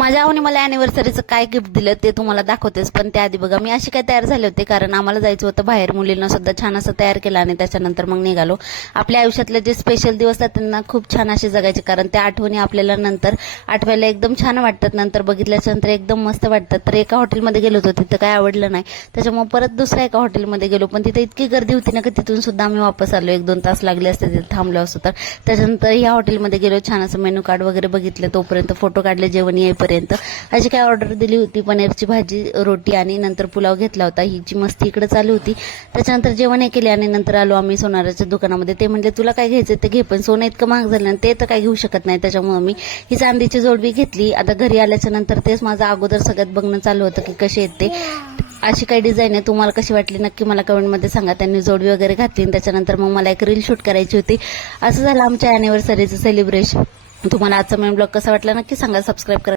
माझ्या आवनी मला अॅनिव्हर्सरीचं काय गिफ्ट दिलं ते तुम्हाला दाखवतेच, पण त्याआधी बघा मी अशी काय तयार झाले होते, कारण आम्हाला जायचं होतं बाहेर. मुलींना सुद्धा छान असं तयार केलं आणि त्याच्यानंतर मग निघालो. आपल्या आयुष्यातले जे स्पेशल दिवस आहेत त्यांना खूप छान असे जगायचे, कारण त्या आठवणी आपल्याला नंतर आठवायला एकदम छान वाटतात, नंतर बघितल्याच्या नंतर एकदम मस्त वाटतात. तर एका हॉटेलमध्ये गेलो होतो, तिथं काय आवडलं नाही, त्याच्यामुळे परत दुसऱ्या एका हॉटेलमध्ये गेलो, पण तिथे इतकी गर्दी होती ना की तिथून सुद्धा आम्ही वापस आलो. 1-2 तास लागले असते तिथे थांबलो असतो तर. त्याच्यानंतर ह्या हॉटेलमध्ये गेलो, छान असं मेनू कार्ड वगैरे बघितलं, तोपर्यंत फोटो काढले जेवण येईपर्यंत. अशी काय ऑर्डर दिली होती, पनीरची भाजी, रोटी आणि नंतर पुलाव घेतला होता. हिची मस्ती इकडे चालू होती. त्याच्यानंतर जेवण हे केले आणि नंतर आलो आम्ही सोनाराच्या दुकानामध्ये. ते म्हणले तुला काय घ्यायचं ते घे, पण सोनं इतकं महाग झालं ते तर काय घेऊ शकत नाही. त्याच्यामुळे मी ही चांदीची जोडवी घेतली. आता घरी आल्याच्या नंतर तेच माझं अगोदर सगळ्यात बघणं चालू होतं की कसे आहेत ते. अशी काही डिझाईन आहे, तुम्हाला कशी वाटली नक्की मला कमेंटमध्ये सांगा. त्यांनी जोडवी वगैरे घातली आणि त्याच्यानंतर मग मला एक रील शूट करायची होती. असं झालं आमच्या अॅनिव्हर्सरीचं सेलिब्रेशन. तुम्हाला आजचा मेन ब्लॉग कसा वाटला नक्की सांगा. सबस्क्राईब करा.